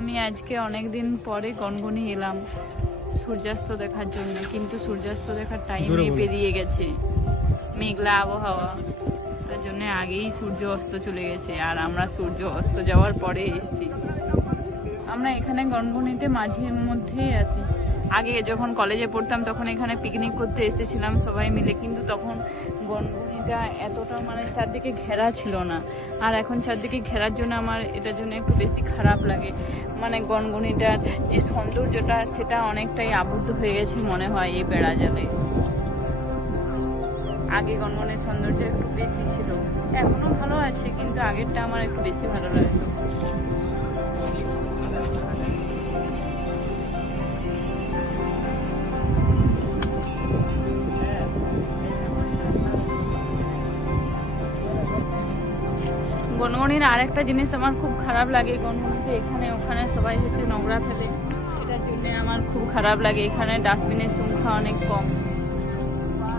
আমি আজকে অনেক দিন পরে গনগনি এলাম। সূর্যাস্ত দেখার জন্য কিন্তু সূর্যাস্ত দেখার টাইমে জোরে পেরিয়ে গেছে। মেঘলা আবহাওয়া তার জন্য আগেই সূর্য অস্ত চলে গেছে আর আমরা সূর্য অস্ত যাওয়ার পরে এসেছি। আমরা এখানে গনগনিতে মাঝে মধ্যেই আছি আগে যখন কলেজে পড়তাম তখন এখানে পিকনিক করতে এসেছিলাম সবাই মিলে, কিন্তু তখন গনগনিটা এতটা মানে চারদিকে ঘেরা ছিল না। আর এখন চারদিকে ঘেরার জন্য আমার এটার জন্য একটু বেশি খারাপ লাগে। মানে গনগনিটার যে সৌন্দর্যটা, সেটা অনেকটাই আবদ্ধ হয়ে গেছে মনে হয় এই বেড়া জালে। আগে গনগনের সৌন্দর্য একটু বেশি ছিল। এখনও ভালো আছে, কিন্তু আগেরটা আমার একটু বেশি ভালো লাগে গনগনির আরেকটা জিনিস আমার খুব খারাপ লাগে গনগনিতে এখানে, ওখানে সবাই হচ্ছে নোংরা ফেলে এটার জন্য আমার খুব খারাপ লাগে, এখানে ডাস্টবিনের সংখ্যা অনেক কম।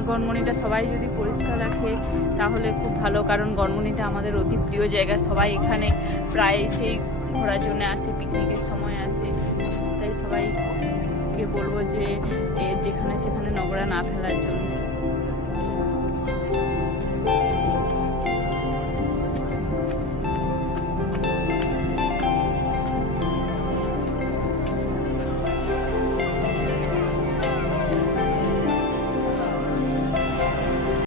গনমনিটা সবাই যদি পরিষ্কার রাখে, তাহলে খুব ভালো, কারণ গনমনিটা আমাদের অতি প্রিয় জায়গা। সবাই এখানে প্রায় সেই ঘোরার জন্য আসে, পিকনিকের সময় আসে। তাই সবাইকে বলব যে যেখানে সেখানে নোংরা না ফেলার জন্য।